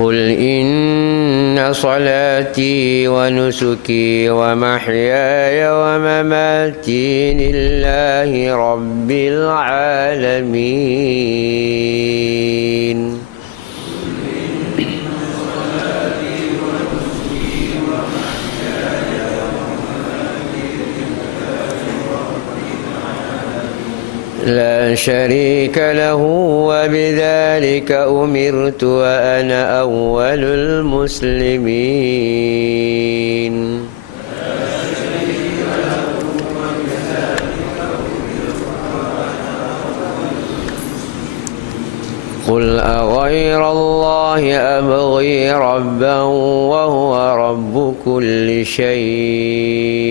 قل إن صلاتي ونسكي ومحياي ومماتي لله رب العالمين لا شريك له وبذلك أمرت وأنا أول المسلمين قل أغير الله أبغي ربا وهو رب كل شيء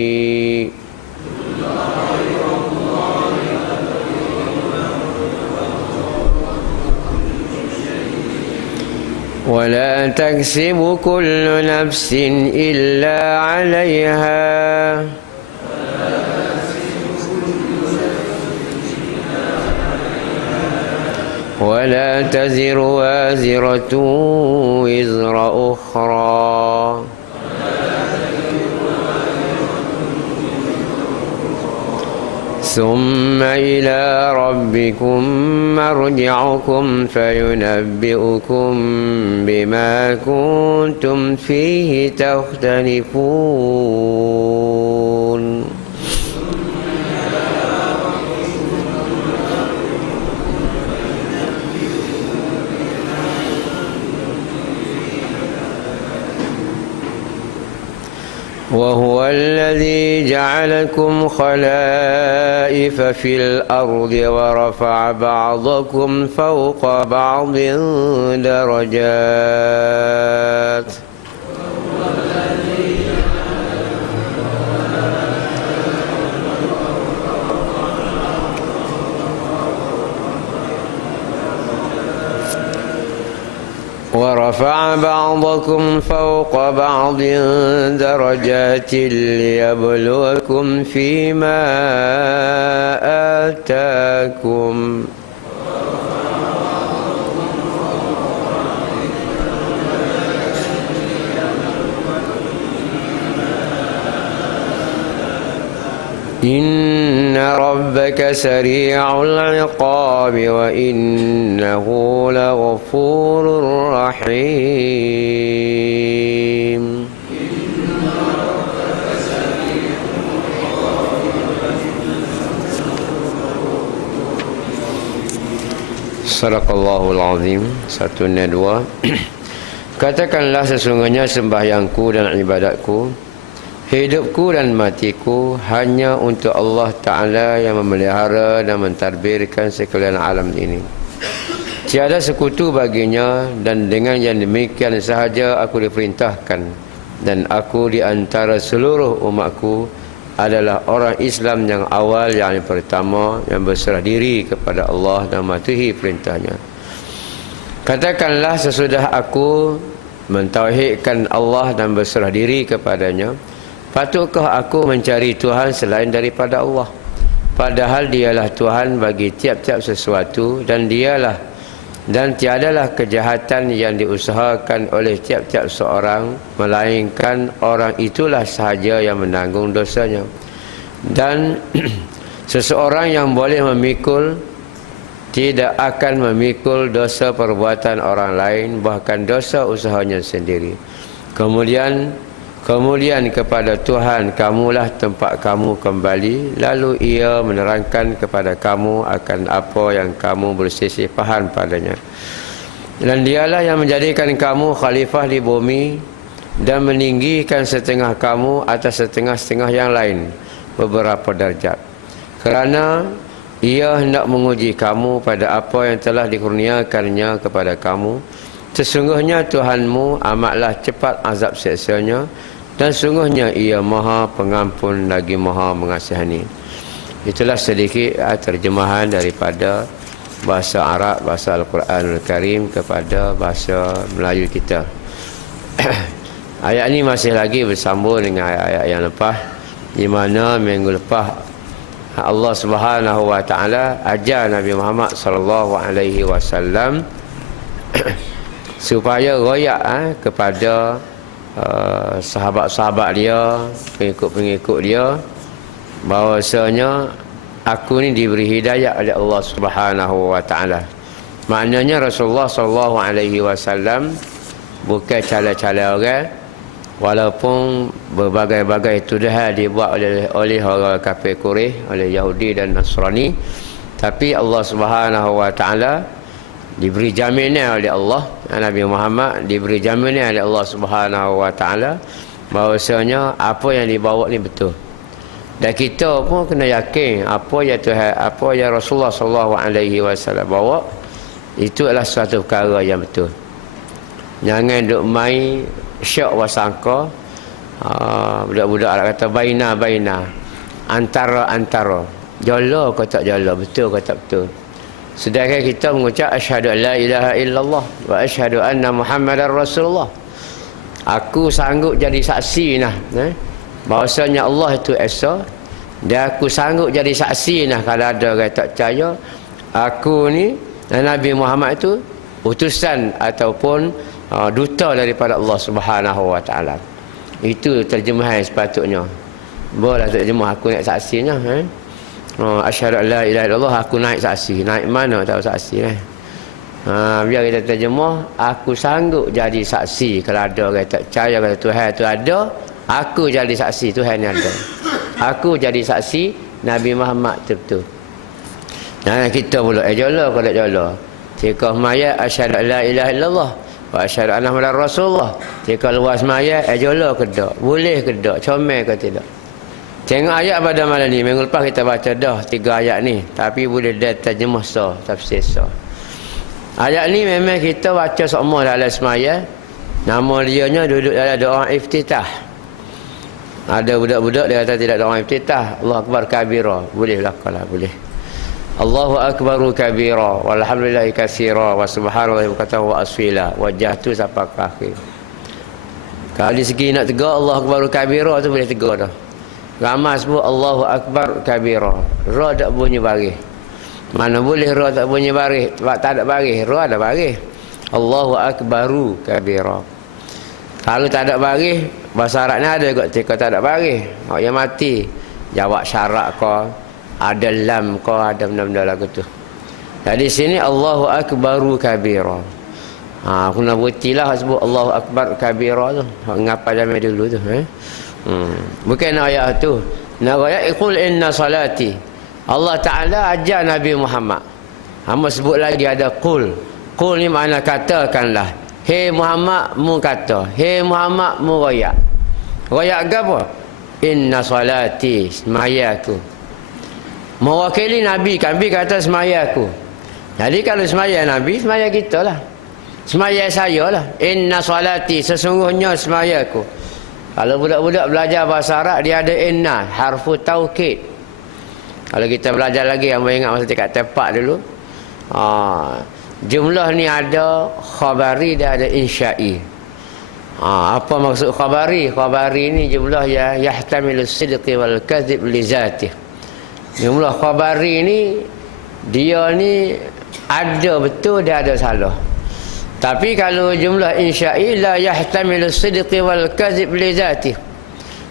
ولا تكسب كل نفس إلا عليها ولا تزر وازرة وزر أخرى ثم إلى ربكم مرجعكم فينبئكم بما كنتم فيه تختلفون وهو الذي جعلكم خلائف في الأرض ورفع بعضكم فوق بعض درجات ورفع بعضكم فوق بعض درجات ليبلوكم فيما آتاكم إن ربك سريع العقاب وإنه لغفور رحيم Sadaqallahul Azim. 102. Katakanlah sesungguhnya sembahyangku dan ibadatku, hidupku dan matiku hanya untuk Allah Ta'ala yang memelihara dan mentadbirkan sekalian alam ini. Tiada sekutu baginya, dan dengan yang demikian sahaja aku diperintahkan, dan aku di antara seluruh umatku adalah orang Islam yang awal, yang pertama, yang berserah diri kepada Allah dan mematuhi perintahnya. Katakanlah sesudah aku mentauhidkan Allah dan berserah diri kepadanya, patutkah aku mencari Tuhan selain daripada Allah? Padahal dialah Tuhan bagi tiap-tiap sesuatu, dan tiadalah kejahatan yang diusahakan oleh tiap-tiap seorang, melainkan orang itulah sahaja yang menanggung dosanya. Dan seseorang yang boleh memikul tidak akan memikul dosa perbuatan orang lain, bahkan dosa usahanya sendiri. Kemudian kepada Tuhan kamulah tempat kamu kembali. Lalu ia menerangkan kepada kamu akan apa yang kamu bersisipahan padanya. Dan dialah yang menjadikan kamu khalifah di bumi dan meninggikan setengah kamu atas setengah-setengah yang lain beberapa darjat, kerana ia hendak menguji kamu pada apa yang telah dikurniakannya kepada kamu. Sesungguhnya Tuhanmu amatlah cepat azab siksanya, dan sungguhnya ia maha pengampun lagi maha mengasihani. Itulah sedikit terjemahan daripada bahasa Arab, bahasa Al-Quranul Karim kepada bahasa Melayu kita. Ayat ini masih lagi bersambung dengan ayat-ayat yang lepas, di mana minggu lepas Allah Subhanahu wa taala ajar Nabi Muhammad sallallahu alaihi wasallam supaya royak kepada sahabat-sahabat dia, pengikut-pengikut dia, bahawasanya aku ni diberi hidayah oleh Allah Subhanahu wa taala. Maknanya Rasulullah sallallahu alaihi wasallam bukan cala-cala orang, walaupun berbagai-bagai tuduhan dibuat oleh orang kafir Quraisy, oleh Yahudi dan Nasrani, tapi Allah Subhanahu wa taala diberi jaminan oleh Allah, Nabi Muhammad diberi jaminan oleh Allah Subhanahu wa taala bahawasanya apa yang dibawa ni betul. Dan kita pun kena yakin apa yang Tuhan, apa yang Rasulullah sallallahu alaihi wasallam bawa itu adalah suatu perkara yang betul. Jangan duk main syak wasangka, budak-budak Arab kata baina antara jala ke tak jala, betul ke tak betul. Sedangkan kita mengucap asyhadu an la ilaha illallah wa asyhadu anna muhammadar rasulullah. Aku sanggup jadi saksi bahawasanya Allah itu esa, dan aku sanggup jadi saksi kalau ada orang tak percaya aku ni Nabi Muhammad itu utusan ataupun duta daripada Allah Subhanahu wa taala. Itu terjemahan sepatutnya. Boleh terjemah aku naik saksinya asyhadu an la ilaha illallah, aku naik saksi. Naik mana tahu saksi biar kita terjemah aku sanggup jadi saksi kalau ada orang tak percaya kalau Tuhan itu ada, aku jadi saksi Tuhan ni ada. Aku jadi saksi Nabi Muhammad betul. Jangan kita pula jala ke tak jala. Jika maya asyhadu an la ilaha illallah wa asyhadu anna muhammadar rasulullah. Jika luas maya jala ke tak? Boleh ke tak? Comel ke tidak? Tengok ayat pada malam ni. Minggu lepas kita baca dah 3 ayat ni, tapi boleh dah terjemah tafsir ayat ni memang kita baca semua dalam semaya. Nama dianya duduk dalam doa iftitah. Ada budak-budak dia kata tidak doa iftitah, Allah akbar kabira. Boleh lah kalau boleh. Allahu akbaru kabira walhamdulillahi katsira wa subhanallahi wa asfila. Wajah tu sampai ke akhir. Kalau di segi nak tegak Allah akbaru kabira tu boleh tegak dah. Ramai sebut Allahu akbar kabira. Ra tak bunyi baris. Mana boleh ra tak bunyi baris? Sebab tak ada baris, ra ada baris. Allahu akbaru kabira. Kalau tak ada baris, bahasa Arab ni ada juga ketika tak ada baris. Orang yang mati jawab syarat kau, ada lam kau, ada benda-benda lagu tu. Jadi sini Allahu akbaru kabira. Aku nak berhentilah sebut Allahu akbar kabira tu. Ngapa jamai dulu tu bukan ayat tu. Nak ayat qul inna salati. Allah Taala ajar Nabi Muhammad. Hamba sebut lagi ada qul. Qul ni makna katakanlah. Hei Muhammad mu kata, hei Muhammad mu royak. Royak apa? Inna salati, semaya aku. Mewakili Nabi, Nabi kata semaya aku. Jadi kalau semaya Nabi, semaya kita lah. Semaya saya lah. Inna salati, sesungguhnya semaya aku. Kalau budak-budak belajar bahasa Arab, dia ada inna, harfu taukid. Kalau kita belajar lagi, yang ingat masa tingkat tepak dulu, jumlah ni ada khabari dan ada insya'i. Apa maksud khabari? Khabari ni jumlah yahtamilu sidqi wal kadhib li zatih. Jumlah khabari ni dia ni ada betul, dia ada salah. Tapi kalau jumlah insya'i la yahtamilu sidqi wal kadhib li zatih.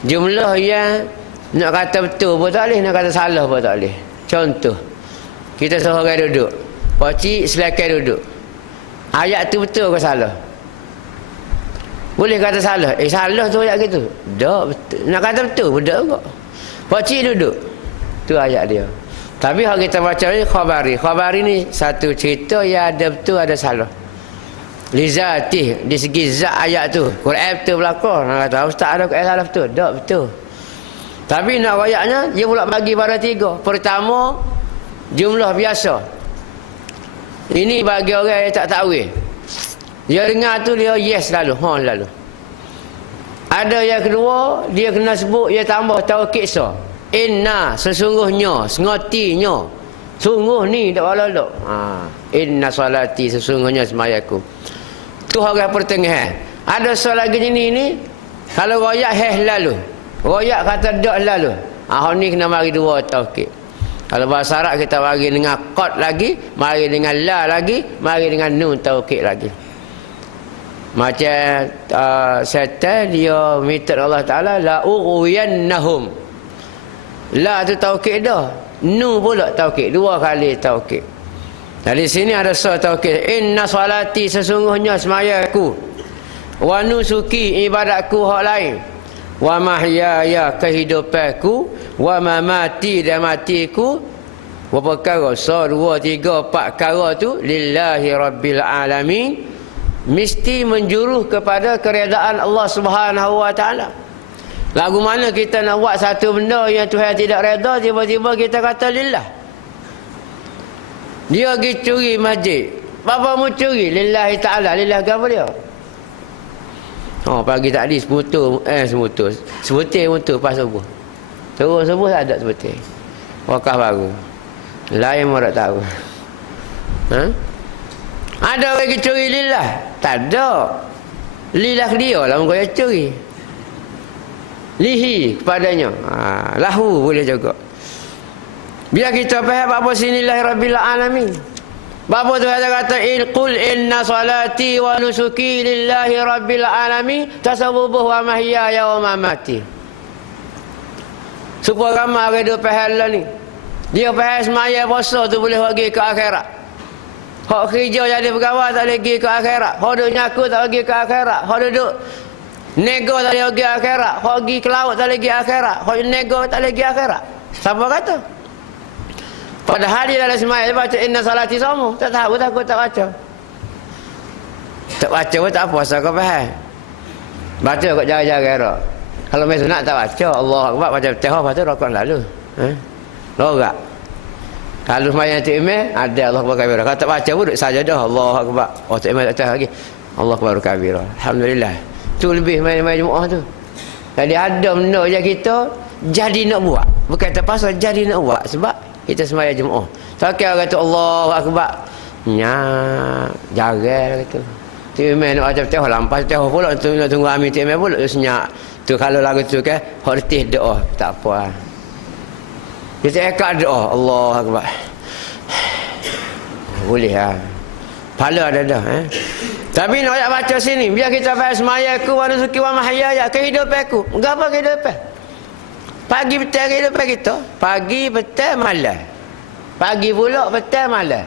Jumlah yang nak kata betul pun tak boleh, nak kata salah pun tak boleh. Contoh, kita seorang duduk, pakcik selakai duduk. Ayat tu betul ke salah? Boleh kata salah. Salah tu ayat gitu. Tak betul. Nak kata betul pun tak kok. Pakcik duduk. Tu ayat dia. Tapi kalau kita baca ni khabari. Khabari ni satu cerita yang ada betul ada salah. Lizatih, di segi zat ayat tu. Quran betul belakang. Nak kata ustaz ada Quran salah betul. Tak betul. Tapi nak ayatnya dia pula bagi pada 3. Pertama, jumlah biasa. Ini bagi orang yang tak takwil. Dia dengar tu dia yes lalu, lalu. Ada yang kedua, dia kena sebut, dia tambah taukid so. Inna, sesungguhnya, sengotinya. Sungguh ni tak boleh. Inna salati, sesungguhnya semayaku. Tu orang pertengahan. Ada soal lagi ni, kalau royak lalu. Royak kata dak lalu. Ni kena mari 2 taukid. Kalau bahasa Arab kita bagi dengan qad lagi, mari dengan la lagi, mari dengan nun taukid lagi. Macam setan dia minta Allah Ta'ala la ughwiyannahum. La tu taukid dah. Nu pula taukid. Dua kali taukid. Dari sini ada taukid. Inna salati, sesungguhnya semayaku. Wa nusuki, ibadatku hak lain. Wa mahyaya, kehidupanku. Wa mamati, dan matiku. Berapa perkara? 1, 2, 3, 4 perkara tu lillahi rabbil alamin. Mesti menjuruh kepada keredaan Allah Subhanahu wa taala. Lagu mana kita nak buat satu benda yang Tuhan tidak reda, tiba-tiba kita kata lillah. Dia pergi curi masjid. Bapa mu curi lillahi taala, lillah apa dia? Oh, pagi tadi sebutir motor pas subuh. Terus subuh tak ada sebutir. Wakaf baru. Lain orang tak tahu. Ha? Ada orang pergi curi lillah? Tak ada. Lillah dia lah orang yang curi. Lihi kepadanya. Lahu boleh juga. Biar kita faham apa sinillahi rabbil alamin. Bapa tu kata qul inna salati wa nusuki lillahi rabbil alamin tasawwubuh wa mahyaya wa mamati. Supaya ramai orang dia faham lah ni. Dia faham semaya puasa tu boleh pergi ke akhirat. Hak kerja jadi pegawai tak boleh pergi ke akhirat. Hak duduk nyaku tak pergi ke akhirat. Hak duduk nego tak boleh pergi akhirat. Hak pergi ke laut tak boleh pergi akhirat. Hak nego tak boleh pergi akhirat. Siapa kata? Padahal dia dalam semaya dia baca inna salati sama. Tak tahu takut tak baca. Tak baca pun tak apa, asal kau faham. Baca kat jaga-jaga rak. Kalau main sunat tak baca, Allah Akbar baca Fatihah, lepas tu rakaat lalu. Lorak. Kalau sembahyang tu imam, ada Allah Akbar kabira. Kalau tak baca pun duduk sajadah, Allah Akbar. Oh tak imam tak tahu lagi. Allah Akbar kabira. Alhamdulillah. Tu lebih main-main Jumaat tu. Jadi ada benda je kita jadi nak buat. Bukan terpaksa jadi nak buat sebab kita sembahyang Jumaat. Tak kira kata Allah Akbar. Jarang kata. Tu imam nak baca Fatihah lampas Fatihah pula nak tunggu amin tu imam pula senyap. Tu kalau lagu tu kan hak letih doa tak apa. Kita ekak doa Allah Akbar. Boleh lah. Pahala ada dah. Tapi nak baca sini. Biar kita faham semayaku wa nusuki wa mahyaya. Kehidupanku. Apa kehidupan? Pagi petang kehidupan kita. Pagi petang malam. Pagi pula petang malam.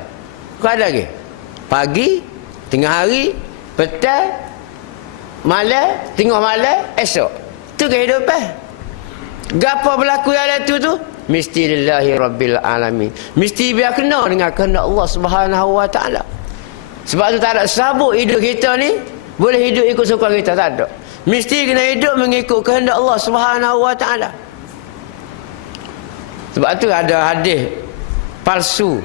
Kau ada lagi? Pagi, tengah hari, petang, malam, tengah malam, esok. Itu kehidupan. Gapa berlaku yang ada tu? Mesti lillahi rabbil alamin. Mesti biar kena dengan kehendak Allah Subhanahu wa taala. Sebab tu tak ada sabuk hidup kita ni boleh hidup ikut suka kita, tak ada. Mesti kena hidup mengikut kehendak Allah Subhanahu wa taala. Sebab tu ada hadis palsu.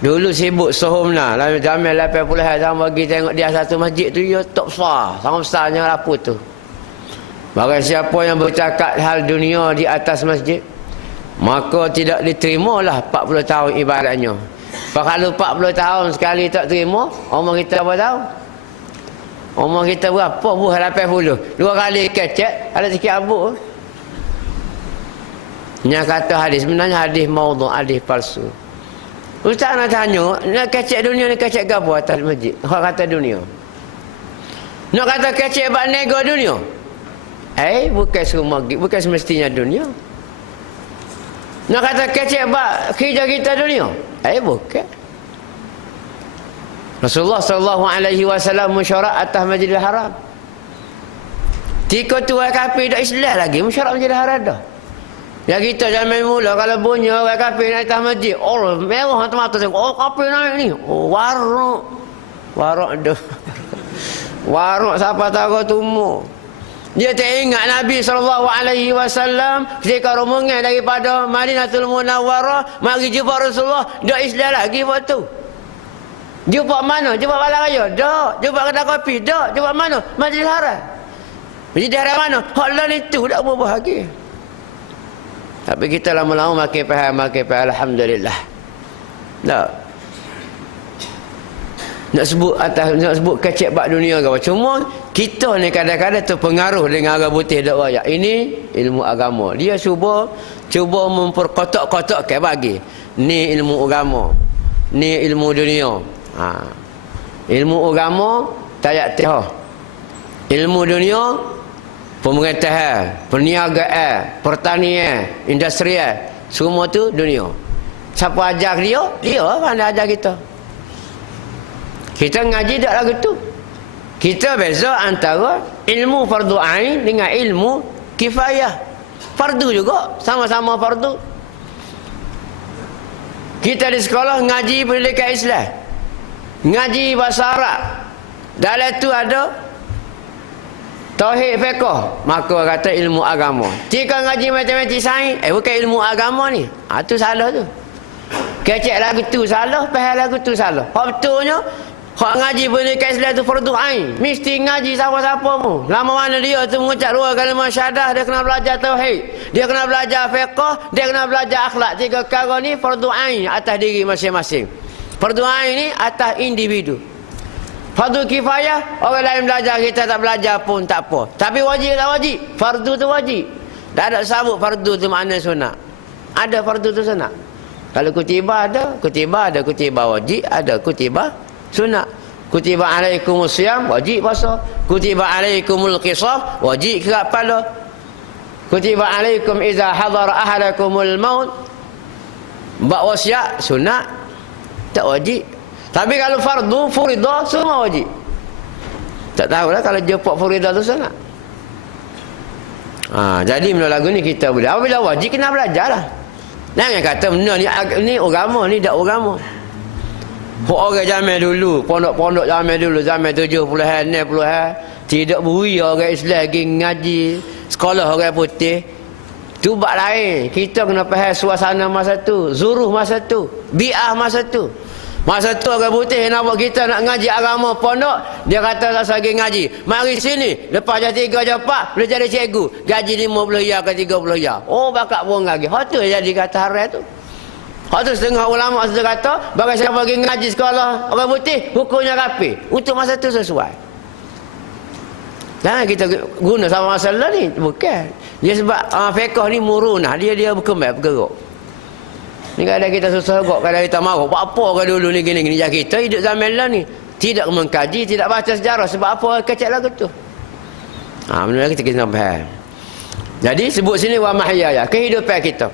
Dulu sibuk sohomna, lalu jamil 80 hari sama bagi tengok dia satu masjid tu dia top besar, sama besarnya lapu tu. Barang siapa yang bercakap hal dunia di atas masjid, maka tidak diterimalah 40 tahun ibadatnya. Kalau 40 tahun sekali tak terima, umur kita berapa tahun? Umur kita berapa? Buah 80. 2 kali kecek, ada sikit abuk. Yang kata hadis, sebenarnya hadis maudhu', hadis palsu. Ustaz nak tanya, nak kecek dunia ni kecek ke apa atas masjid? Orang kata dunia. Nak kata kecek bak nego dunia? Bukan semua, bukan semestinya dunia. Nak kata kecek bak kerja kita dunia? Bukan. Rasulullah sallallahu alaihi wasallam mesyuarat atas Masjidil Haram. Tika tu orang kafir dak Islam lagi mesyuarat Masjidil Haram dah. Yang kita jangan main mula kalau bunyi orang kafir naik atas masjid. Oh, mewah mata-mata tengok. Oh, kafir naik ni. Oh, waruk. Waruk dah. Waruk siapa tahu tumbuh. Dia tak ingat Nabi SAW ketika rombongan daripada Madinatul Munawwarah mari jumpa Rasulullah, dak Islam lagi waktu. Jumpa mana? Jumpa Palang Raya? Dak. Jumpa kedai kopi? Dak. Jumpa mana? Masjidil Haram. Masjidil Haram mana? Hak lain itu dak berubah lagi. Tapi kita lama-lama makin faham, alhamdulillah. Tak. Nak sebut kecek bak dunia ke apa. Cuma kita ni kadang-kadang terpengaruh dengan orang putih dak royak. Ini ilmu agama. Dia cuba memperkotak-kotak ke bagi. Ni ilmu agama. Ni ilmu dunia. Ilmu agama tayak teh. Ilmu dunia, pemerintahan, perniagaan, pertanian, industrial, semua tu dunia. Siapa ajar dia? Dia pandai ajar kita. Kita ngaji tak lagu tu. Kita beza antara ilmu fardu ain dengan ilmu kifayah. Fardu juga, sama-sama fardu. Kita di sekolah ngaji pendidikan Islam, ngaji bahasa Arab. Dalam tu ada tauhid fiqh, maka kata ilmu agama. Jika ngaji matematik sains, bukan ilmu agama ni. Tu salah tu. Kecek lagu tu salah, faham lagu tu salah. Hak betulnya hak ngaji pendidikan Islam tu fardu ain. Mesti ngaji siapa-siapa mu. Lama mana dia tu mengucap dua kalimah syahadah, dia kena belajar tauhid, dia kena belajar fiqh, dia kena belajar akhlak. Tiga perkara ni fardu ain atas diri masing-masing. Fardu ain ni atas individu. Fardu kifayah, orang lain belajar, kita tak belajar pun tak apa. Tapi wajib tak wajib? Fardu tu wajib. Tak ada sabut fardu tu makna sunat. Ada fardu tu sunat. Kalau kutiba ada kutiba wajib, ada kutiba sunat. Kutiba alaikumus siyam, wajib puasa. Kutiba alaikumul qisas, wajib kerat kepala. Kutiba alaikum iza hadara ahadakumul maut, buat wasiat, sunat, tak wajib. Tapi kalau fardu, furidah, semua wajib. Tak tahulah kalau jepuk furidah tu sunat. Jadi menurut lagu ni kita boleh. Apabila wajib, kena belajar lah. Jangan kata benda ni agama, ni tak agama. Orang zaman dulu, pondok-pondok zaman dulu, zaman 70-an, 60-an, tidak beri orang Islam pergi ngaji, sekolah orang putih. Tu bab lain. Kita kena faham suasana masa tu, zuruh masa tu, bi'ah masa tu. Masa tu orang putih nak buat kita nak ngaji agama pondok, dia kata tak lagi ngaji. Mari sini, lepas jam 3 jam 4 boleh jadi cikgu. Gaji 50 ya ke 30 ya. Oh bakal buang lagi. Hak tu jadi kata haram tu. Hak tu setengah ulama sudah kata, bagi siapa pergi ngaji sekolah orang putih, hukumnya rapi. Untuk masa tu sesuai. Jangan kita guna sama masalah ni, bukan. Dia sebab fiqh ni murunah, dia berkembang, bergerak. Ni kadang kita susah kok, kadang kita marah. Buat apa ke dulu ni gini-gini. Jadi kita hidup zaman lah ni. Tidak mengkaji, tidak baca sejarah. Sebab apa kecek lagu tu. Benda kita kena faham. Jadi sebut sini wa mahyaya, kehidupan kita.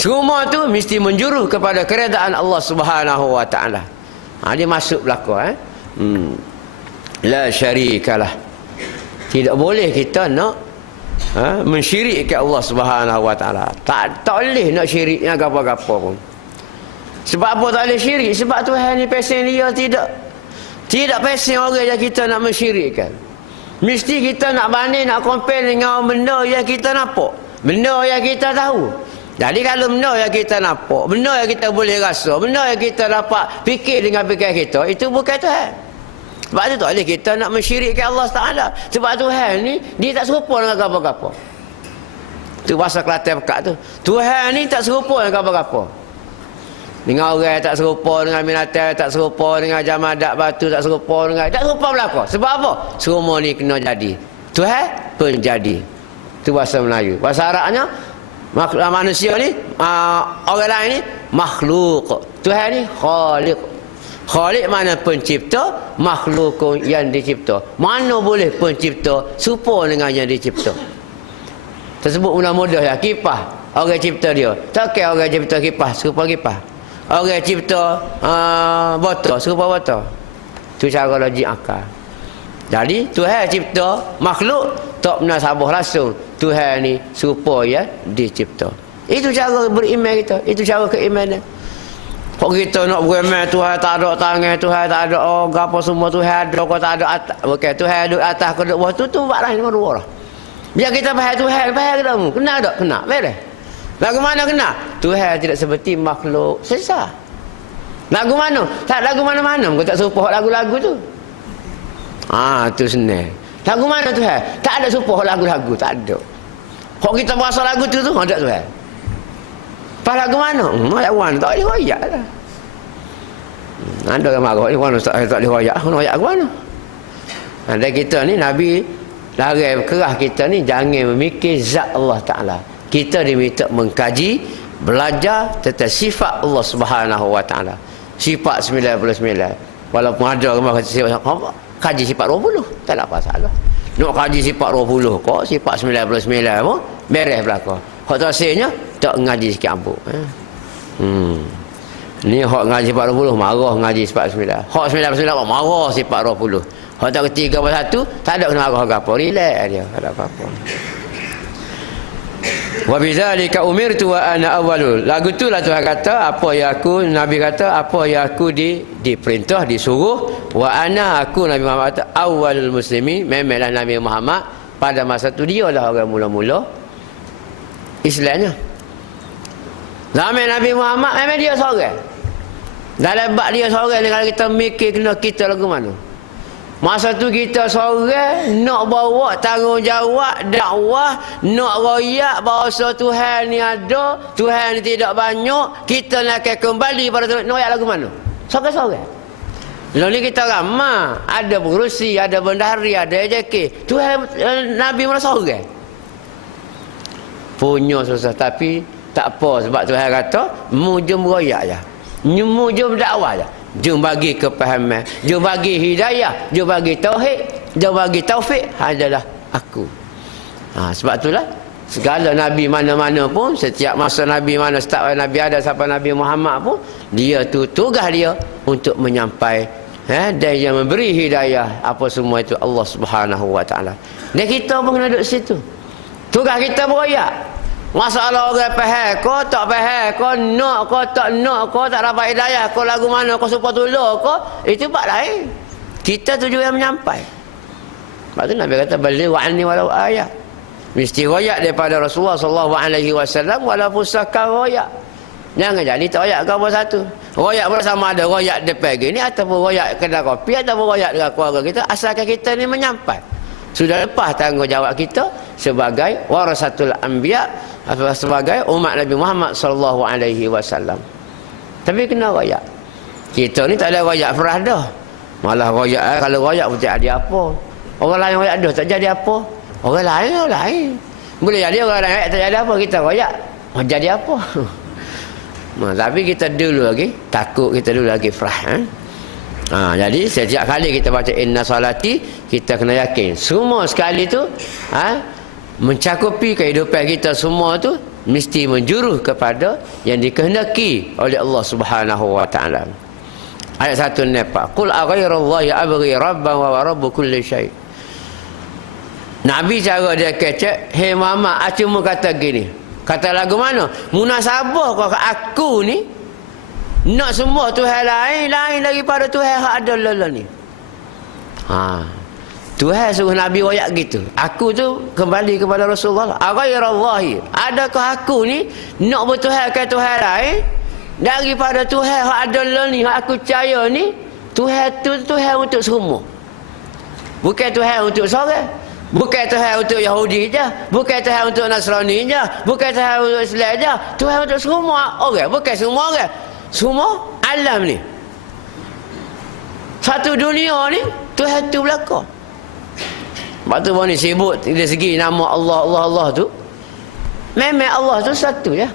Semua tu mesti menjuru kepada keredaan Allah Subhanahu wa taala. Dia masuk belaka La syarikalah. Tidak boleh kita nak mensyirikkan Allah Subhanahu wa taala. Tak boleh nak syirik dengan apa-apa pun. Sebab apa tak boleh syirik? Sebab Tuhan ni pesen dia tidak pesen orang yang kita nak mensyirikkan. Mesti kita nak banding, nak compare dengan benda yang kita nampak, benda yang kita tahu. Jadi kalau benda yang kita nampak, benda yang kita boleh rasa, benda yang kita dapat fikir dengan fikiran kita, itu bukan Tuhan. Sebab tu tak boleh kita nak mensyirikkan Allah Ta'ala. Sebab Tuhan ni, dia tak serupa dengan apa-apa. Tu bahasa Kelantan pekat tu. Tuhan ni tak serupa dengan apa-apa. Dengan orang tak serupa, dengan binatang tak serupa, dengan jamadat batu tak serupa, tak serupa belaka. Sebab apa? Semua ni kena jadi. Tuhan penjadi. Tu bahasa Melayu. Bahasa Arabnya, manusia ni, orang lain ni, makhluk. Tuhan ni, khaliq. Khaliq mana pencipta, makhluk yang dicipta. Mana boleh pencipta serupa dengan yang dicipta. Tersebut mudah-mudah ya, kipas. Orang cipta dia. Tak kira orang cipta kipas, serupa kipas. Orang cipta botol, serupa botol. Itu cara logik akal. Jadi Tuhan cipta makhluk, tak pernah sabah langsung Tuhan ni serupa yang dicipta. Itu cara beriman kita. Itu cara keimanan. Kok kita nak beriman Tuhan tak ada tangan, Tuhan tak ada apa semua, Tuhan ada kau tak ada atas. Bukan Tuhan duduk atas kau duduk bawah, tu buat lain dua lah. Biar kita faham Tuhan, faham ke kamu? Kena tak? Kena. Boleh. Lagu mana kena? Tuhan tidak seperti makhluk sesat. Lagu mana? Tak lagu mana-mana kau tak serupa lagu-lagu tu. Tu senang. Lagu mana Tuhan? Tak ada serupa lagu-lagu, tak ada. Kok kita bahasa lagu tu ada Tuhan. Pas lagu mana? Lagu mana? Tak boleh royak lah. Ada orang marah ni, mana tak boleh royak? Royak lagu mana? Dan kita ni, Nabi larang kerah kita ni, jangan memikir zat Allah Ta'ala. Kita diminta mengkaji, belajar tentang sifat Allah Subhanahu wa Ta'ala. Sifat 99. Walaupun ada orang kaji sifat 20, tak ada masalah. Nak kaji sifat 20 kok, sifat 99 pun beres belaka. Hak terakhirnya tak ngaji sikit ampuk. Ni hak ngaji sifat 20 marah ngaji sifat 9. Hak 99 marah sifat 20. Hak tak ketiga apa satu, tak ada kena marah apa. Relax dia, tak ada apa-apa. Wa bidzalika umirtu wa ana awwalul. Lagu tu lah Tuhan kata, apa yang aku, Nabi kata, apa yang aku diperintah, disuruh, wa ana, aku Nabi Muhammad kata, awwalul muslimin, memanglah Nabi Muhammad pada masa tu dia lah orang mula-mula Islamnya. Zaman Nabi Muhammad memang dia seorang. Dalam bab dia seorang ni, kalau kita mikir kena kita lagu mana? Masa tu kita seorang nak bawa tanggungjawab dakwah, nak royak bahasa Tuhan ni ada, Tuhan ni tidak banyak, kita nak kembali pada Tuhan. Nak royak lagu mana? Seorang-seorang. Lalu ni kita ramah, ada pengurusi, ada bendahari, ada AJK. Tuhan Nabi mana seorang? Punya susah, tapi tak apa, sebab Tuhan kata mujum royak je, mujum dakwah je. Jom bagi kepahaman, jom bagi hidayah, jom bagi tauhid, jom bagi taufik adalah aku. Sebab itulah segala Nabi mana-mana pun, setiap masa Nabi mana, setiap Nabi ada sampai Nabi Muhammad pun, dia tu tugas dia untuk menyampai dan yang memberi hidayah apa semua itu Allah Subhanahu Wa Taala. Dan kita pun kena duduk situ. Tugas kita beroyak. Masalah orang faham kau tak faham kau, nak kau tak nak kau, tak dapat hidayah kau, lagu mana kau supaya tolong kau, itu bab lain. Kita tuju yang menyampai. Sebab tu Nabi kata beli wa anni walau ayat. Mesti royak daripada Rasulullah sallallahu alaihi wasallam walaupun sekar royak. Jangan jadi tak royak kau satu. Royak pun sama ada royak depan gini ataupun royak kedai kopi ataupun royak dengan keluarga kita, asalkan kita ni menyampai. Sudah lepas tanggungjawab kita sebagai warasatul anbiya, sebagai umat Nabi Muhammad sallallahu alaihi wasallam. Tapi kena royak. Kita ni tak ada royak farah dah. Malah royak kalau royak pun tak ada apa. Orang lain royak dah tak jadi apa. Orang lain. Boleh jadi orang lain royak tak jadi apa, kita royak jadi apa. Tapi kita dulu lagi takut, kita dulu lagi farah. Jadi setiap kali kita baca inna salati, kita kena yakin semua sekali tu mencakupi kehidupan kita semua tu mesti menjuruh kepada yang dikehendaki oleh Allah Subhanahu Wa Taala. Ayat 1 Nepa, qul aghairallahi abghi rabban wa rabbu kulli syai. Nabi cara dia kecek, hey Muhammad, cuma kata gini, kata lagu mana, munasabah kau ke aku ni nak semua Tuhan lain daripada Tuhan yang ada lelah ni. Tuhan suruh Nabi royak gitu. Aku tu kembali kepada Rasulullah. Aghairallahi, adakah aku ni nak bertuhankan Tuhan lain daripada Tuhan yang ada lelah ni, yang aku percaya ni? Tuhan tu Tuhan untuk semua. Bukan Tuhan untuk seorang. Bukan Tuhan untuk Yahudi je, bukan Tuhan untuk Nasrani je, bukan Tuhan untuk Islam je. Tuhan untuk semua orang, bukan semua orang. Semua alam ni, satu dunia ni Tuhan tu belaka. Sebab tu ni sibuk dari segi nama Allah tu, memang Allah tu satu je.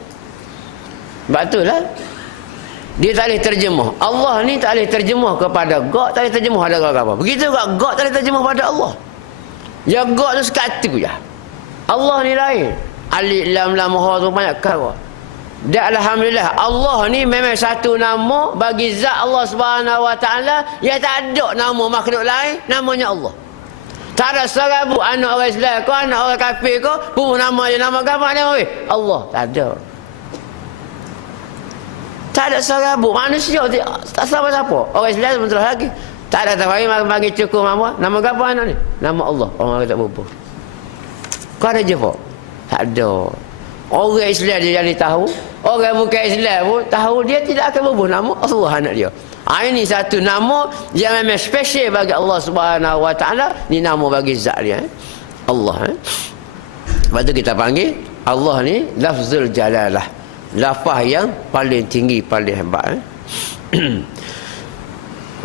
Sebab tu lah dia tak boleh terjemah. Allah ni tak boleh terjemah kepada God, tak boleh terjemah pada apa. Begitu juga God tak boleh terjemah pada Allah. Ya God tu sekatu je. Allah ni lain. Alif lam lam ha tu banyak kau. Dan alhamdulillah Allah ni memang satu nama bagi zat Allah Subhanahu Wa Taala yang tak ada nama makhluk lain, namanya Allah. Tak ada serabu anak orang Islam ke anak orang kafir ke pun nama dia nama apa dia Allah, tak ada. Tak ada serabu manusia tak siapa-siapa. Orang Islam betul lagi. Tak ada tak bagi cukup nama apa anak ni? Nama Allah. Orang tak berapa. Kau ada je pak? Tak ada. Orang Islam dia jadi tahu, orang bukan Islam pun tahu, dia tidak akan berubah nama Allah anak dia. Ini satu nama yang memang special bagi Allah Subhanahu Wa Taala. Ni nama bagi zat dia, Allah. Sebab tu kita panggil Allah ni lafzul jalalah, lafaz yang paling tinggi, paling hebat.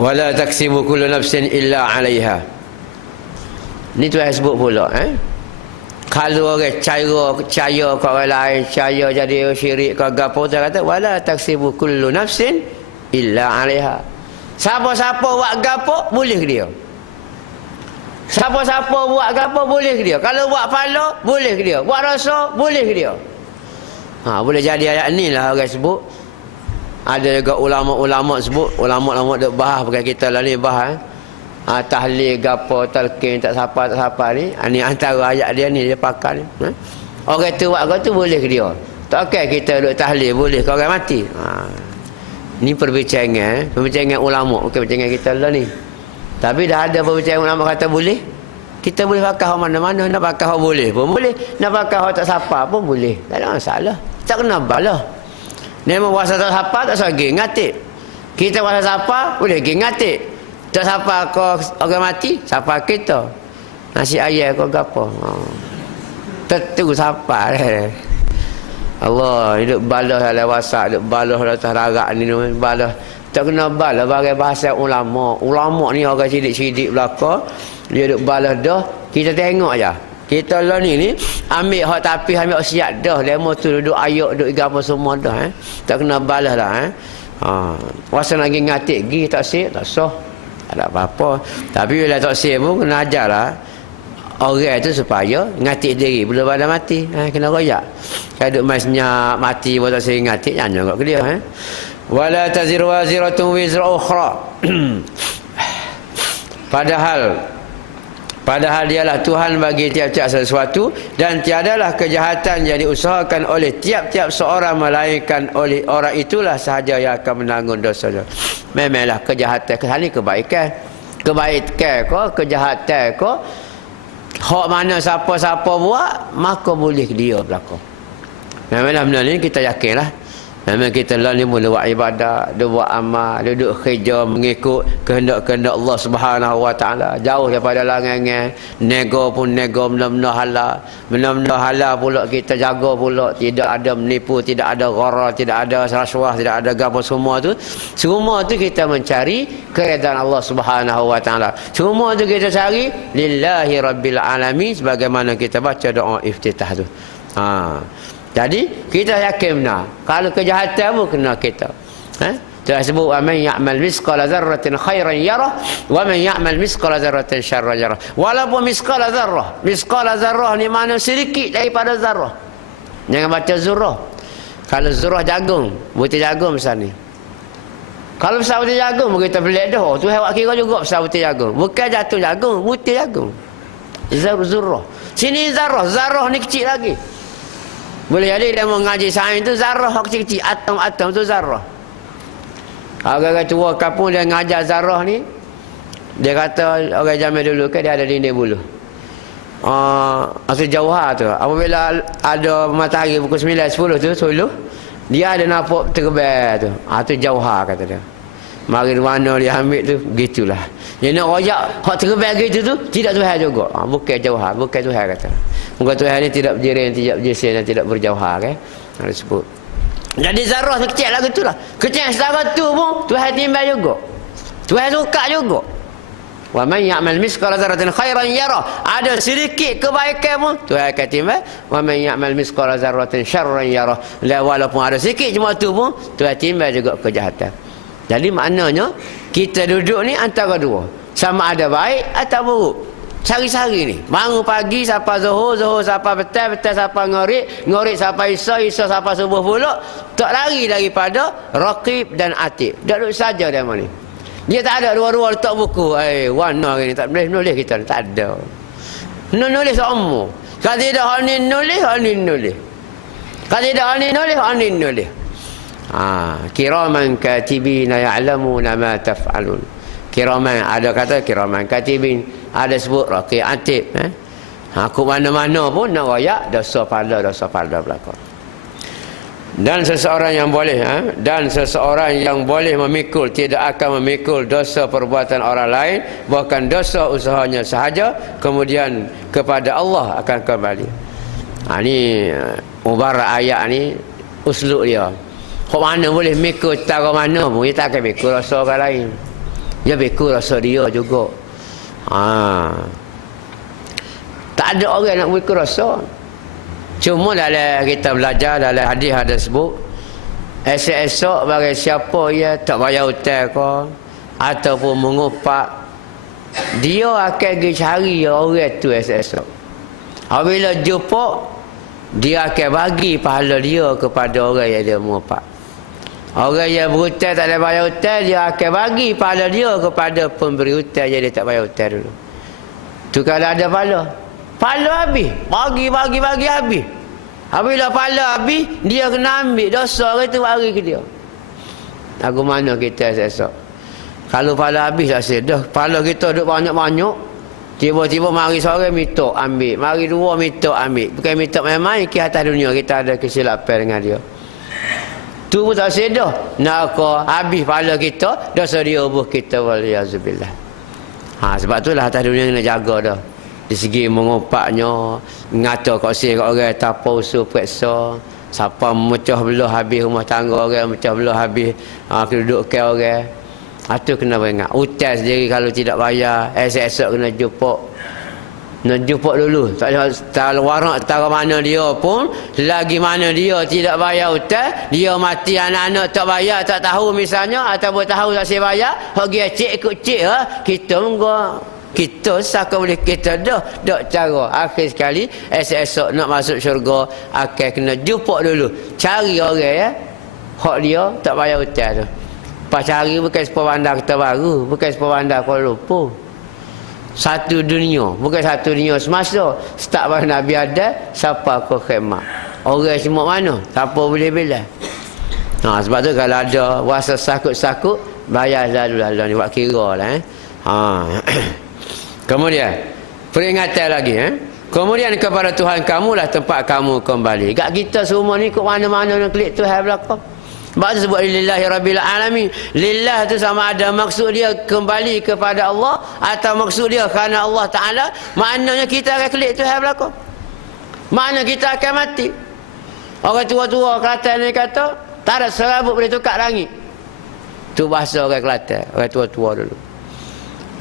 Wala taksibu kullu nafsin illa 'alaiha. Ni tu saya sebut pula kalau orang percaya ke orang lain, percaya jadi syirik ke gapo, dia kata wala taksibu kullu nafsin illa 'alaiha. Siapa-siapa buat gapo boleh ke dia. Siapa-siapa buat gapo boleh ke dia. Kalau buat pala boleh ke dia. Buat rasa boleh ke dia. Boleh jadi ayat ni lah orang sebut. Ada juga ulama-ulama sebut, ulama-ulama duk bahas pakai kita lah ni bahas. Tahlil gapo talqin tak siapa ni. Ni antara ayat dia ni dia pakai ni. Orang tu buat tu boleh ke dia. Tak okay, kita duk tahlil boleh ke orang mati. Ni perbincangan ulama, bukan perbincangan kita lah ni. Tapi dah ada perbincangan ulama kata boleh. Kita boleh pakai mana-mana, nak pakai boleh pun boleh, nak pakai tak siapa pun boleh. Tak ada masalah. Tak kena balah. Ni puasa tak siapa tak sagi ngatik. Kita puasa siapa boleh pergi ngatik. Tak siapa kau orang mati, siapa kita. Nasi ayam kau gapo. Tentu siapa Allah, hidup balah dalam WhatsApp, hidup balah dalam terarak ni, balah. Tak kena balah bagi bahasa ulama. Ulama ni orang sidik-sidik belaka. Dia duk balah dah, kita tengok aja. Kita lah ni ambil hak tapi ambil siap dah. Demo tu duduk ayuk, duduk apa semua dah. Tak kena balah lah. Puasa lagi ngatik pergi tak sih, tak sah. Tak ada apa-apa. Tapi bila tak sih pun kena ajar lah. Orang tu supaya ngatik diri belum pada mati. Kena royak. Kalau duduk masnya mati pun tak sih ngatik, jangan ke dia. Wala taziru waziratun wizra ukhra. Padahal dialah Tuhan bagi tiap-tiap sesuatu dan tiadalah kejahatan yang diusahakan oleh tiap-tiap seorang melainkan oleh orang itulah sahaja yang akan menanggung dosanya. Memanglah kejahatan ini kebaikan. Kebaikan ko, kejahatan ko, hak mana siapa-siapa buat, maka boleh dia berlaku. Memanglah benda ni kita yakinlah. Memang kita lah ni mula buat ibadat, dia buat amal, dia duduk kerja mengikut kehendak-kehendak Allah Subhanahu Wa Taala, jauh daripada larangan, nego pun nego benda-benda halal. Benda-benda halal pula kita jaga pula, tidak ada menipu, tidak ada gharar, tidak ada rasuah, tidak ada gapo semua tu. Semua tu kita mencari keredaan Allah Subhanahu Wa Taala. Semua tu kita cari lillahi rabbil alamin sebagaimana kita baca doa iftitah tu. Jadi kita yakin benar. Kalau kejahatan pun kena kita. Telah sebut wa man ya'mal misqala dzarratin khairan yarah wa man ya'mal misqala dzarratin syarran yarah. Walaupun misqala dzarrah. Misqala dzarrah ni mana sedikit daripada zarrah. Jangan baca zurrah. Kalau zurrah jagung, butir jagung besar ni. Kalau besar butir jagung kita pelik dah. Tu hewak kira juga besar butir jagung. Bukan jatuh jagung, butir jagung. Zurrah. Sini zarrah ni kecil lagi. Boleh jadi dia mengaji sains tu zarrah kecil-kecil, atom-atom tu zarrah. Orang tua kampung dia ngajar zarrah ni, dia kata orang zaman dulu kan dia ada dinding buluh. Asal jauhar tu, apabila ada matahari pukul 9, 10 tu, 10, dia ada nampak terbang tu. Tu jauhar kata dia. Mari mana dia ambil tu, gitulah. Dia nak royak hak terbang gitu tu, tidak Tuhan juga. Bukan jauhar, bukan Tuhan kata. Muka Tuhan ni tidak berjirin, tidak berjisim dan tidak berjauhar ada sebut. Jadi zarah tu kecil lah gitulah. Kecil setara tu pun Tuhan timbal juga. Tuhan suka juga. Wa man ya'mal misqala dzarratin khairan yarah. Ada sedikit kebaikan pun Tuhan akan timbal. Wa man ya'mal misqala dzarratin syarran yarah. Walaupun ada sedikit cuma tu pun Tuhan timbal juga kejahatan. Jadi maknanya kita duduk ni antara dua. Sama ada baik atau buruk. Sehari-sehari ni. Bangun pagi sampai zuhur, zuhur sampai petang, petang sampai ngorik sampai isya sampai subuh pula. Tak lari daripada raqib dan atid. Tak duduk saja dia ni. Dia tak ada dua-dua letak buku. Warna ni tak boleh nulis kita. Tak ada. Nulis semua. Kalau tidak hal ni nulis, hal ni nulis. Kalau tidak hal ni nulis, hal ni nulis. Kiraman katibina ya'lamuna ma taf'alun. Kiraman, ada kata kiraman katibin, ada sebut raqib atid. Aku mana-mana pun nak royak dosa pahala belaka. Dan seseorang yang boleh memikul tidak akan memikul dosa perbuatan orang lain, bahkan dosa usahanya sahaja, kemudian kepada Allah akan kembali. Ni mubarak ayat ni uslub dia. Kok mana boleh mikul cara mana pun dia tak akan mikul dosa orang lain. Dia mikul dosa dia juga. Tak ada orang nak mikul dosa. Cuma dalam kita belajar dalam hadis ada sebut esok-esok bagi siapa ya tak bayar hutang ke, ataupun mengopak, dia akan pergi cari orang tu esok-esok. Apabila jumpa, dia akan bagi pahala dia kepada orang yang dia mengopak. Orang yang berhutang tak ada bayar hutang, dia akan bagi pahala dia kepada pemberi hutang yang dia tak bayar hutang dulu. Tu kalau ada pahala. Pahala habis. Bagi habis. Apabila pahala habis, dia kena ambil dosa orang tu bagi ke dia. Lagu mana kita esok? Kalau pahala habis lah dah. Pahala kita duduk banyak-banyak, tiba-tiba mari seorang minta ambil, mari dua minta ambil. Bukan minta main-main ke atas dunia, kita ada kesilapan dengan dia. Tu pun tak sedah. Nak habis pahala kita, dosa dia ubuh kita, waliyazubillah. Sebab itulah atas dunia kena jaga dah. Di segi mengopaknya, ngata kongsi kat orang, tanpa usul periksa. Siapa memecah belah habis rumah tangga orang, memecah belah habis kedudukan orang. Itu kena ingat. Hutang sendiri kalau tidak bayar, esok-esok kena jumpa. Nak jumpa dulu. Tak ada warak tahu mana dia pun, lagi mana dia tidak bayar hutang, dia mati anak-anak tak bayar, tak tahu misalnya, ataupun tahu tak saya bayar, pergi cik ikut cik, kita enggak. Kita saka boleh kita dah cara. Akhir sekali esok nak masuk syurga akan kena jumpa dulu. Cari orang hak dia tak bayar hutang tu. Pas cari bukan sebuah bandar kita baru, bukan sebuah bandar Kuala Lumpur. Satu dunia, bukan satu dunia semasa. Start pada Nabi Adam siapa ke khemah. Orang semua mana? Siapa boleh bila? Sebab tu kalau ada rasa sakut-sakut, bayar lalu-lalu ni, buat kira lah. Kemudian peringatan lagi. Kemudian kepada Tuhan kamulah tempat kamu kembali. Kat kita semua ni kok mana-mana nak klik Tuhan belakang. Sebab tu sebut lillahi rabbil alamin. Lillah tu sama ada maksud dia kembali kepada Allah, atau maksud dia kerana Allah Ta'ala. Maknanya kita akan klik Tuhan belakang. Makna kita akan mati. Orang tua-tua Kelantan ni kata, tak ada serabut boleh tukar langit. Tu bahasa orang Kelantan, orang tua-tua dulu.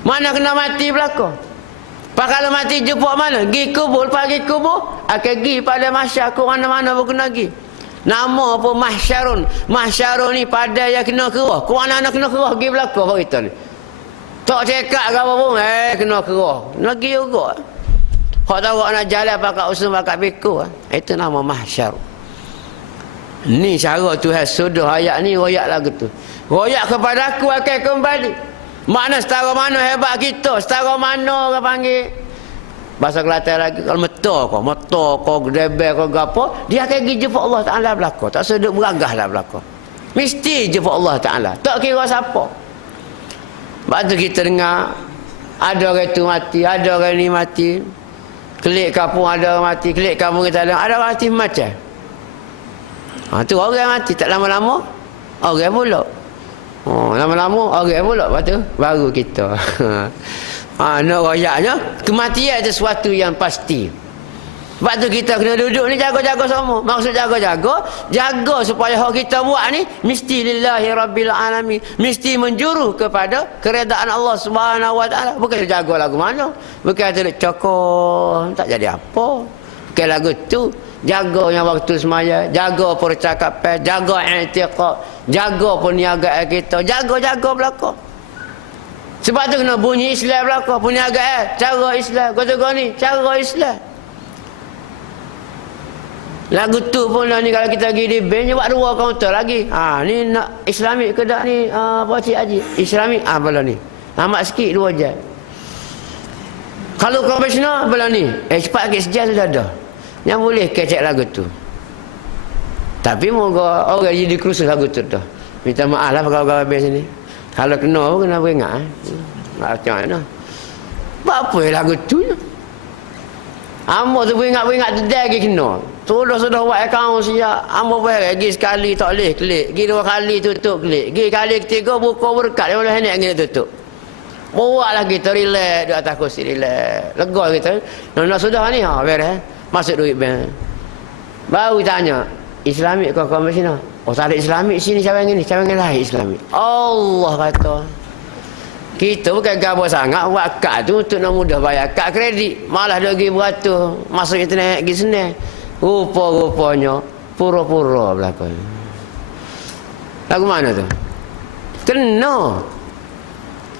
Mana kena mati belakang. Pak kalau mati jumpa mana? Gi kubur, pagi kubur akan gi pada masyarakat mana-mana pun kena gi. Nama apa mahsyarun. Mahsyarun ni pada yang kena kerah. Ku mana nak kena kerah gi belakang apa kita ni. Tak cekak ke apa pun kena kerah. Nak gi juga. Hak tahu nak jalan pakai usul pakai biku. Itu nama mahsyar. Ni cara Tuhan sudah ayat ni royak lagu tu. Royak kepada aku akan kembali. Makna setara mana hebat kita, setara mana orang panggil bahasa Kelantan lagi, kalau motor kau gedebel kau gapo, dia akan pergi jumpa Allah Taala belaka. Tak seduk beragah lah belaka. Mesti jumpa Allah Taala. Tak kira siapa. Lepas tu kita dengar ada orang tu mati, ada orang ni mati. Kelik kampung ada orang mati, kelik kampung kita ada orang mati macam. Tu orang mati tak lama-lama orang pula. Lama-lama orang pula, lepas tu baru kita. Nak royaknya kematian itu sesuatu yang pasti. Sebab tu kita kena duduk ni jaga-jaga semua. Maksud jaga-jaga, jaga supaya hak kita buat ni mesti lillahi rabbil alamin, mesti menjuru kepada keredaan Allah Subhanahu wa taala. Bukan jaga lagu mana, bukan tu cokor tak jadi apa. Bukan lagu tu. Jaga yang waktu semaya, jaga percakapan, jaga i'tiqad, jaga perniagaan kita, jaga-jaga belaka. Sebab tu kena bunyi Islam belaka, perniagaan, cara Islam, kata ni, cara Islam. Lagu tu pun lah ni kalau kita pergi di bank, buat dua kaunter lagi. Ni nak Islamik ke tak ni, Pak Cik Haji? Islamik, belah ni. Amat sikit 2 jam. Kalau konvensional, belah ni. Cepat sikit sejam sudah ada. Yang boleh kecek lagu tu. Tapi moga orang jadi kursus lagu tu dah. Minta maaf lah kawan-kawan habis sini. Kalau kena pun kena beringat. Macam mana? Apa lagu tu? Amba tu beringat-beringat tu dah lagi kena. Sudah buat akaun siap. Amba boleh pergi sekali tak boleh klik. Pergi 2 kali tutup klik. Pergi kali ketiga buka berkat. 15 minit lagi tutup. Buat lagi kita relax di atas kursi relax. Lega kita. Nak sudah ni beres. Masuk duit bank. Baru tanya, Islamik kau konvensional? Tak ada Islamik sini, siapa yang ni? Siapa yang lain Islamik? Allah kata. Kita bukan gabung sangat buat kad tu untuk nak mudah bayar kad kredit. Malah dia pergi beratur, masuk internet pergi senang. Rupa-rupanya pura-pura belakang. Lagu mana tu? Kena.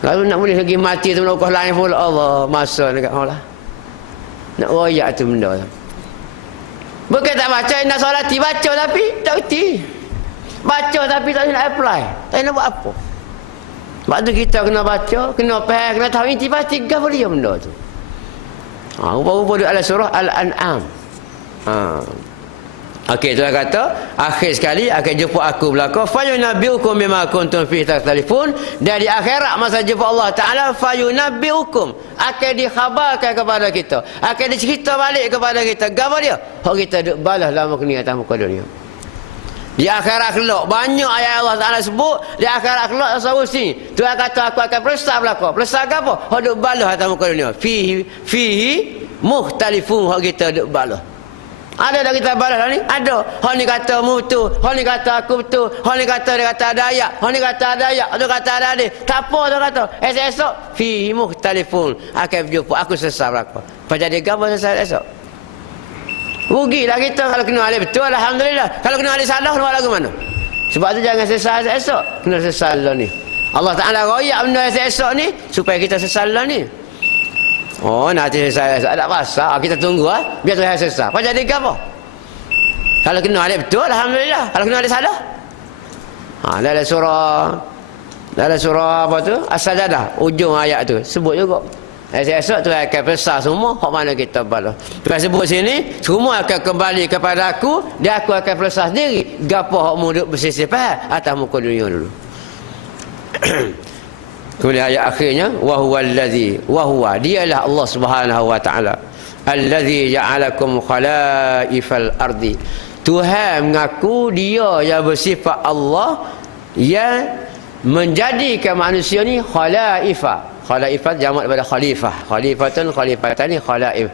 Kalau nak boleh lagi mati tu nak ukah lain pula Allah masa dekat Allah. Nak royak tu benda tu. Bukan tak baca nak solati baca tapi tak reti. Baca tapi tak nak apply. Tak nak buat apa. Sebab tu kita kena baca, kena faham, kena tahu inti gapo dia benda tu. Rupa-rupa di dalam surah Al-An'am. Okey, tu kata akhir sekali akan jumpa aku belaka fayunabbiukum bima kuntum fihi takhtalifun. Dan di akhirat masa jumpa Allah Taala fayunabbiukum akan dikhabarkan kepada kita, akan dicerita balik kepada kita gapo dia hak kita duk balas lama kini atas muka dunia. Di akhirat kelak banyak ayat Allah Taala sebut di akhirat kelak solusi. Tuhan kata aku akan periksa belaka. Periksa apa? Hak duk balas atas muka dunia. Fihi mukhtalifun hak kita duk balas. Ada dah kita balas ni? Ada. Hak ni kata mu betul, hak ni kata aku betul, hak ni kata dia kata ada ayat, hak ni kata ada ayat, tu kata ada hadis. Tak apa tu kata. Esok fihi mukhtalifun akan berjumpa aku sesat belaka. Apa jadi gapo sesat esok? Rugilah kita kalau kena alih betul, alhamdulillah. Kalau kena alih salah nak lagu mana? Sebab tu jangan sesat esok. Kena sesat lah ni. Allah Taala royak benda esok ni supaya kita sesat lah ni. Oh, nanti saya ada pasal kita tunggu biar Tuhan sesat. Apa jadi apa? Kalau kena alif betul alhamdulillah. Kalau kena alif salah. Dalam surah apa tu? As-Sajdah, ujung ayat tu sebut juga. Esok Tuhan akan besar semua hak mana kita balas. Tuhan sebut sini semua akan kembali kepada aku, dia aku akan besar sendiri. Gapo hak mu duk bersisih-sisih atas muka dunia dulu. Kemudian ayat akhirnya wahwa dialah Allah Subhanahu wa taala allazi ja'alakum khalaifal ardi. Tuhan mengaku dia yang bersifat Allah yang menjadikan manusia ni khalaifah. Khalaifah jamak daripada khalifah. Khalifatani khalaif,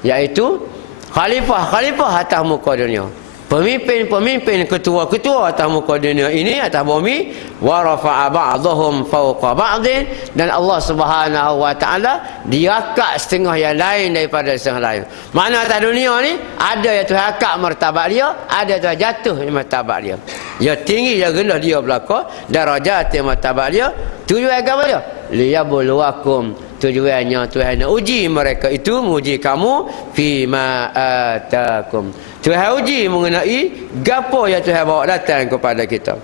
iaitu khalifah atas muka dunia. Pemimpin, ketua-ketua atas muka dunia ini, atas bumi. Wa rafa'a ba'dahum fawqa ba'din. Dan Allah Subhanahu wa taala diangkat setengah yang lain daripada setengah lain. Mana atas dunia ni ada yang Tuhan angkat martabat dia, ada yang Tuhan jatuh martabat dia. Ya tinggi ya rendah dia belaka, darajat martabat dia. Tujuan apa dia? Liyabluwakum. Tujuannya Tuhan nak uji mereka itu, menguji kamu fima atakum. Tuhan uji mengenai gapo yang Tuhan bawa datang kepada kita.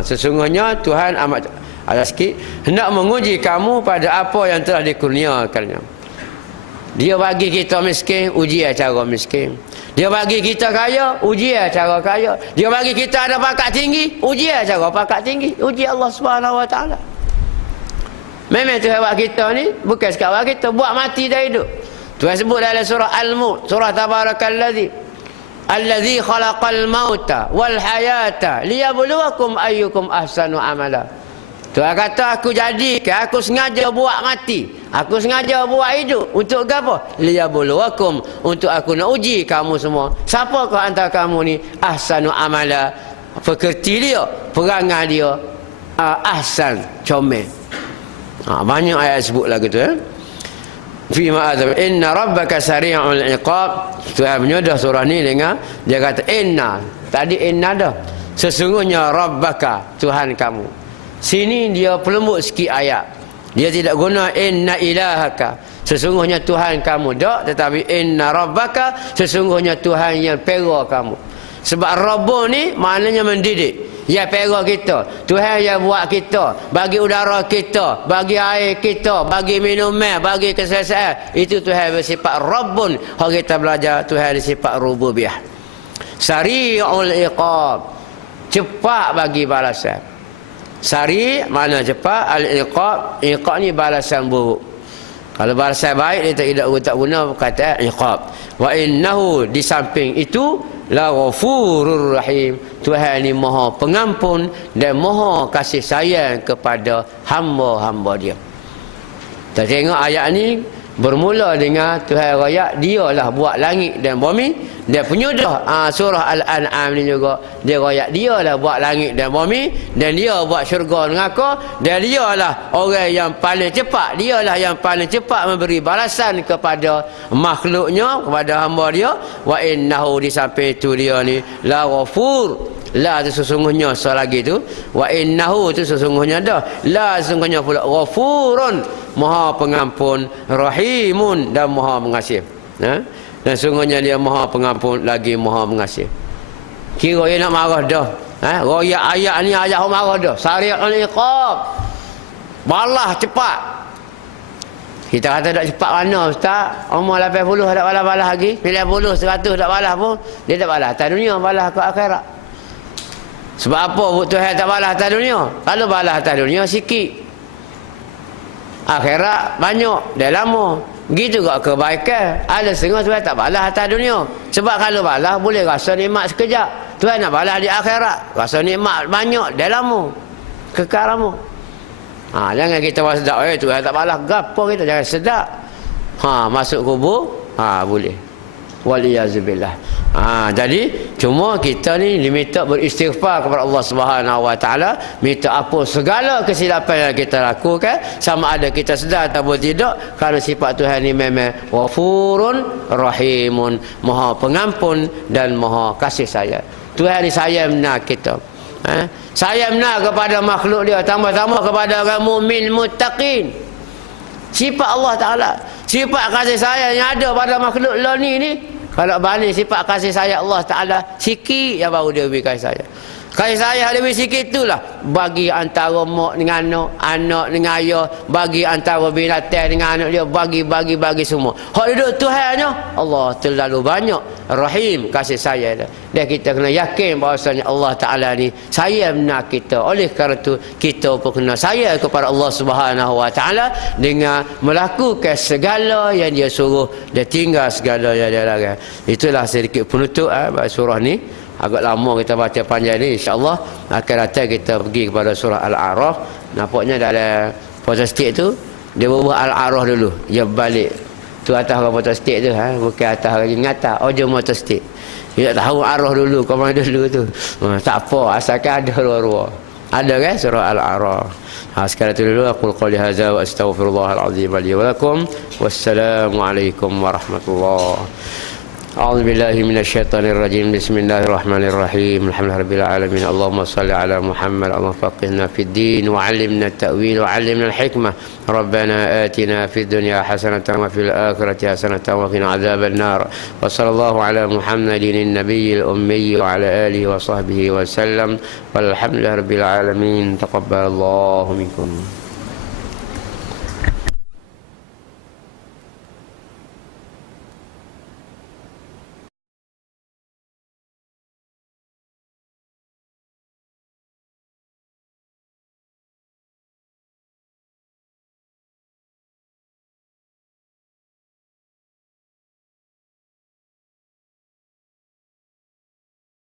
Sesungguhnya Tuhan amat ada sikit hendak menguji kamu pada apa yang telah dikurniakannya. Dia bagi kita miskin, uji cara miskin. Dia bagi kita kaya, uji cara kaya. Dia bagi kita ada pangkat tinggi, uji cara pangkat tinggi. Uji Allah Subhanahu wa taala. Memang Tuhan buat kita ni bukan sekadar buat kita buat mati dah hidup. Tuhan sebut dalam surah Al-Mulk, surah Tabarakalladzi allazi khalaqal mauta wal hayata liyabluwakum ayyukum ahsanu amala. Tuhan kata aku jadikan, aku sengaja buat mati, aku sengaja buat hidup untuk apa? Liyabluwakum, untuk aku nak uji kamu semua. Siapakah antara kamu ni ahsanu amala, pekerti dia, perangai dia ahsan, comel. Banyak ayat sebut lagu tu Fima azab inna rabbaka sari'ul iqab. Tuhan menyudah surah ni dengan dia kata inna. Tadi inna dah. Sesungguhnya rabbaka, Tuhan kamu. Sini dia pelembut sikit ayat. Dia tidak guna inna ilahaka, sesungguhnya Tuhan kamu. Tak, tetapi inna rabbaka, sesungguhnya Tuhan yang pera kamu. Sebab Rabbun ni maknanya mendidik. Ya pera kita. Tuhan yang buat kita, bagi udara kita, bagi air kita, bagi minuman, bagi kesihatan. Itu Tuhan bersifat Rabbun. Kalau kita belajar Tuhan bersifat rububiyah. Sari'ul iqab, cepat bagi balasan. Sari mana cepat, al-iqab, iqab ni balasan buruk. Kalau balasan baik dia tak guna kata iqab. Wa innahu, di samping itu, la ghafurur rahim, Tuhan ni maha pengampun dan maha kasih sayang kepada hamba-hamba dia. Kita tengok ayat ni bermula dengan Tuhan raya dialah buat langit dan bumi. Dia penyudah surah Al-An'am ni juga dia raya dialah buat langit dan bumi, dan dia buat syurga neraka, dan dialah orang yang paling cepat, dialah yang paling cepat memberi balasan kepada makhluknya, kepada hamba dia. Wa innahu, di samping itu dia ni la ghafur, La tu sesungguhnya selagi tu. Wa innahu tu sesungguhnya dah. La sesungguhnya pula ghafurun, maha pengampun, rahimun dan maha mengasih. Dan sesungguhnya dia maha pengampun lagi maha mengasih. Kira dia nak marah dah. Royak ayat ni ayat marah dah. Sari'ul iqab. Balah cepat. Kita kata tak cepat mana ustaz? Umur 80 tak balas-balas lagi. 90, 100 tak balas pun. Dia tak balas atas dunia, balas ke akhirat. Sebab apa Tuhan tak balas atas dunia? Kalau balas atas dunia sikit. Akhirat banyak, dah lama. Gitu juga kebaikan. Ada setengah Tuhan tak balas atas dunia. Sebab kalau balas boleh rasa nikmat sekejap. Tuhan nak balas di akhirat. Rasa nikmat banyak, dah lama. Kekal lama. Jangan kita sedap. Tuhan tak balas. Gapo kita jangan sedap. Masuk kubur. Boleh. Waliyazubillah. Jadi cuma kita ni diminta beristighfar kepada Allah Subhanahu Wa Taala, minta apa segala kesilapan yang kita lakukan, sama ada kita sedar ataupun tidak, kerana sifat Tuhan ni memang Ghafurun Rahimun, Maha Pengampun dan Maha Kasih Sayang. Tuhan ni sayang benar kita. Sayang benar kepada makhluk dia, tambah-tambah kepada orang mukmin muttaqin. Sifat Allah Ta'ala, sifat kasih sayang yang ada pada makhluk Allah ni, kalau balik sifat kasih sayang Allah Ta'ala sikit yang baru dia beri kasih sayang. Kasih sayang lebih sikit itulah bagi antara mak dengan anak dengan ayah, bagi antara binatang dengan anak dia, bagi semua. Hak duduk Tuhannya Allah terlalu banyak Rahim, kasih sayang dia. Dan kita kena yakin bahawasanya Allah Ta'ala ni sayang benar kita. Oleh kerana itu kita pun kena sayang kepada Allah Subhanahu Wa Ta'ala dengan melakukan segala yang dia suruh, dia tinggal segala yang dia larang. Itulah sedikit penutup surah ni. Agak lama kita baca panjang ni, insya-Allah akan datang kita pergi kepada surah Al-A'raf. Nampaknya dalam fotostick tu dia buat Al-A'raf dulu, dia balik tu atas fotostick tu, bukan atas lagi ngata. Je fotostick. Dia tak tahu Al-A'raf dulu, komang dulu tu. Tak apa, asalkan ada luar-luar. Ada kan surah Al-A'raf. Sekarang tu dulu aku qali hadza wa astaghfirullahal azim li wa lakum. Wassalamualaikum warahmatullahi. أعوذ بالله من الشيطان الرجيم. بسم الله الرحمن الرحيم. الحمد لله رب العالمين. اللهم صل على محمد. اللهم فقهنا في الدين وعلمنا التأويل وعلمنا الحكمة. ربنا آتنا في الدنيا حسنة وفي الآخرة حسنة وقنا عذاب النار. وصلى الله على محمد النبي الأمي وعلى آله وصحبه وسلم. والحمد لله رب العالمين. تقبل الله منكم.